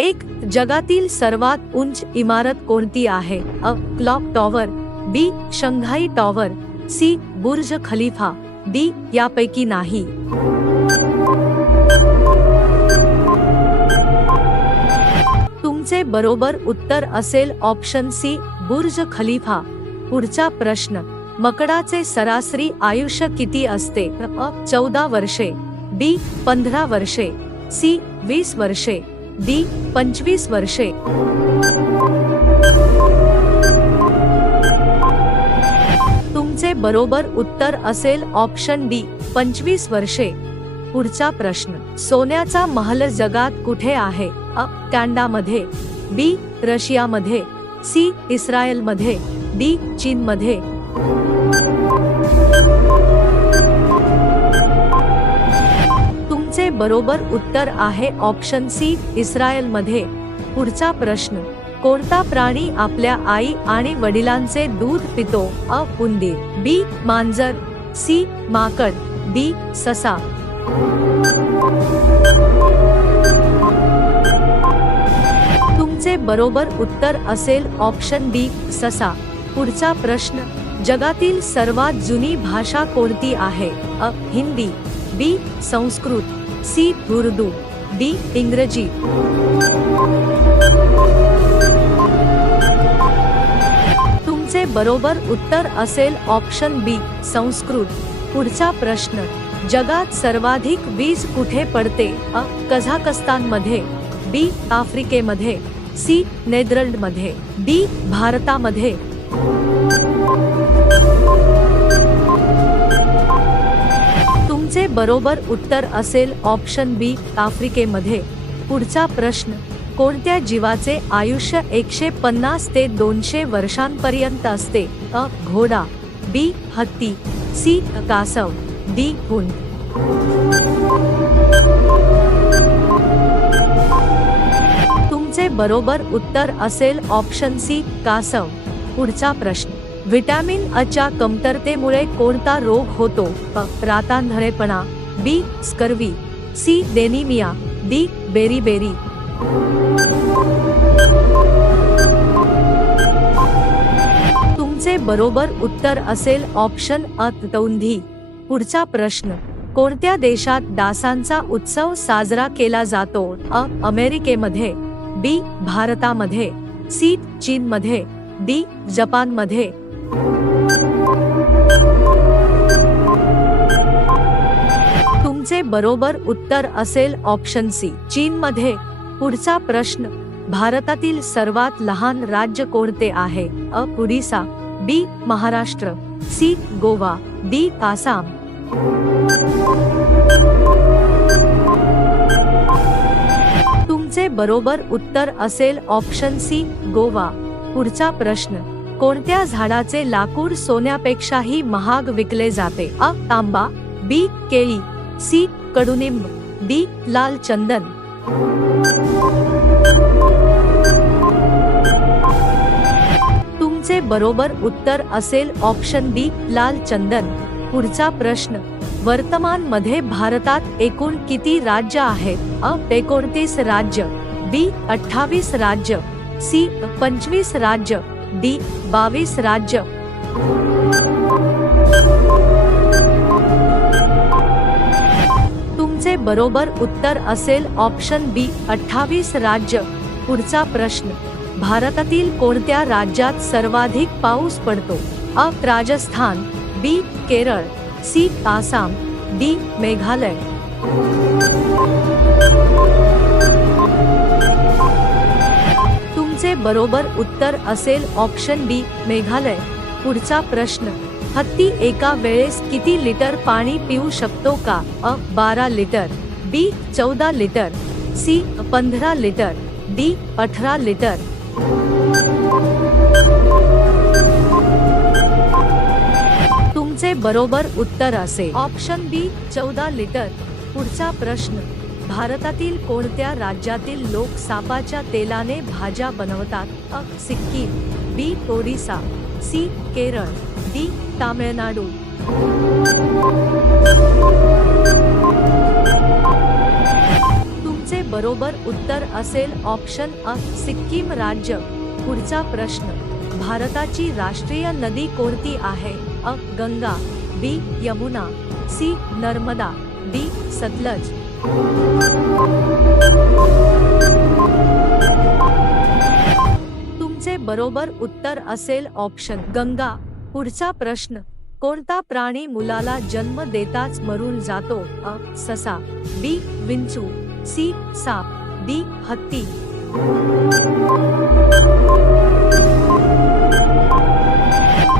एक जगातील सर्वात उंच इमारत कोणती आहे? अ clock tower B Shanghai tower C Burj Khalifa D यापैकी नाही. तुमचे बरोबर उत्तर असेल ऑप्शन सी बुर्ज खलिफा. पुढचा प्रश्न मकडाचे सरासरी आयुष्य किती असते? अ चौदा वर्षे बी पंधरा वर्षे सी वीस वर्षे. डी पंचवीस वर्षे. तुमचे बरोबर उत्तर असेल ऑप्शन डी पंचवीस वर्षे. पुढचा प्रश्न सोन्याचा महल जगात कुठे आहे? अ कॅनडामध्ये बी रशियामध्ये सी इस्रायलमध्ये डी चीनमध्ये. बरोबर उत्तर आहे ऑप्शन सी इस्रायलमध्ये. पुढचा प्रश्न कोणता प्राणी आपल्या आई आणि वडिलांचे दूध पितो? अ उंदीर. बी मांजर. सी माकड. डी ससा. तुमचे बरोबर उत्तर असेल ऑप्शन डी ससा. पुढचा प्रश्न जगातील सर्वात जुनी भाषा कोणती आहे? अ Hindi. B Sanskrit. C Urdu, D इंग्रजी। तुमचे बरोबर उत्तर असेल ऑप्शन बी, संस्कृत. पुढचा प्रश्न, जगात सर्वाधिक वीज कुठे पडते? अ, कझाकस्तानमध्ये, बी, आफ्रिकेमध्ये, सी, नेदरलँडमध्ये, डी, भारतामध्ये. बरोबर उत्तर असेल ऑप्शन बी आफ्रिकेमध्ये. पुढचा प्रश्न कोणत्या जीवाचे आयुष्य एकशे पन्नास ते दोनशे वर्षांपर्यंत असते? अ घोडा बी हत्ती सी कासव डी हुंड. तुमचे बरोबर उत्तर असेल ऑप्शन सी कासव. पुढचा प्रश्न व्हिटॅमिन अच्या कमतरतेमुळे कोणता रोग होतो? अ रातांधळेपणा. बी. स्कर्वी. सी. डेनिमिया. डी. बेरीबेरी. तुमचे बरोबर उत्तर असेल ऑप्शन अ तौंधी. पुढचा प्रश्न. कोणत्या देशात डासांचा उत्सव साजरा केला जातो? अ. अमेरिकेमध्ये. बी. भारतामध्ये. सी. चीनमध्ये. डी. जपानमध्ये. तुमचे बरोबर उत्तर असेल ऑप्शन सी चीनमध्ये पुढचा प्रश्न भारतातील सर्वात लहान राज्य कोणते आहे? अ. Odisha B. Maharashtra C. Goa D. Assam. तुमचे बरोबर उत्तर असेल ऑप्शन सी गोवा. पुढचा प्रश्न कोणत्या झाडाचे लाकूड सोन्यापेक्षाही महाग विकले जाते? अ. तांबा बी. केळी सी. कडुनिंब डी. लाल चंदन. तुमचे बरोबर उत्तर असेल ऑप्शन डी लाल चंदन. पुढचा प्रश्न वर्तमानमध्ये भारतात एकूण किती राज्य आहेत अ. एकोणतीस राज्य बी. अठ्ठावीस राज्य सी. पंचवीस राज्य. डी बावीस राज्य. तुमचे बरोबर उत्तर असेल ऑप्शन बी अठ्ठावीस राज्य. पुढचा प्रश्न. भारतातील कोणत्या राज्यात सर्वाधिक पाऊस पडतो? अ Rajasthan B Kerala C Assam D Meghalaya. तुमचे बरोबर उत्तर असेल ऑप्शन डी मेघालय. पुढचा प्रश्न हत्ती एका वेळेस किती लिटर पाणी पिऊ शकतो का? अ बारा लिटर बी चौदा लिटर सी पंधरा लिटर डी अठरा लिटर. तुमचे बरोबर उत्तर असेल. ऑप्शन बी चौदा लिटर. पुढचा प्रश्न भारतातील कोणत्या राज्यातील लोक सापाच्या तेलाने भाज्या बनवतात? A Sikkim B Odisha C Kerala D Tamil Nadu. तुमचे बरोबर उत्तर असेल ऑप्शन अ सिक्कीम राज्य. पुढचा प्रश्न भारताची राष्ट्रीय नदी कोणती आहे? अ Ganga B Yamuna C Narmada D Sutlej. तुमचे बरोबर उत्तर असेल ऑप्शन गंगा. पुढचा प्रश्न. कोणता प्राणी मुलाला जन्म देताच मरून जातो? अ. ससा. बी. विंचू. सी. साप. डी. हत्ती.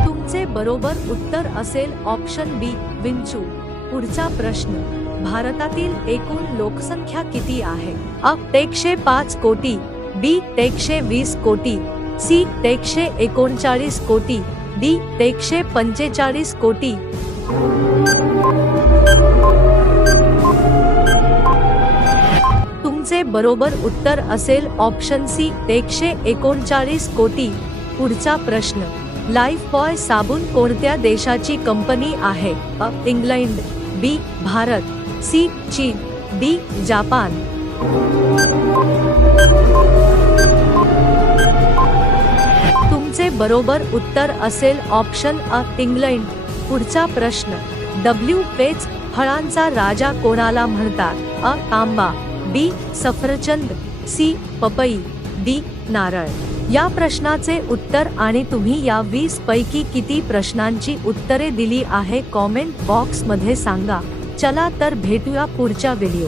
तुमचे बरोबर उत्तर असेल ऑप्शन बी. विंचू. पुढचा प्रश्न. भारतातील एकूण लोकसंख्या किती आहे? अ. एकशे पाच कोटी बी. एकशे वीस कोटी सी. एकशे एकोणचाळीस कोटी डी. एकशे पंचेचाळीस कोटी. तुमचे बरोबर उत्तर असेल ऑप्शन सी. एकशे एकोणचाळीस कोटी. पुढचा प्रश्न. लाईफ बॉय साबून कोणत्या देशाची कंपनी आहे? अ. इंग्लंड. बी भारत सी चीन डी जापान. तुमचे बरोबर उत्तर असेल ऑप्शन अ इंग्लंड. पुढचा प्रश्न डब्ल्यू पेच फळांचा राजा कोणाला म्हणतात? अ आंबा बी सफरचंद सी पपई डी नारळ. या प्रश्नाचे उत्तर आणि तुम्ही या वीस पैकी किती प्रश्नांची उत्तरे दिली आहे कॉमेंट बॉक्समध्ये सांगा. चला तर भेटूया पुढच्या व्हिडिओ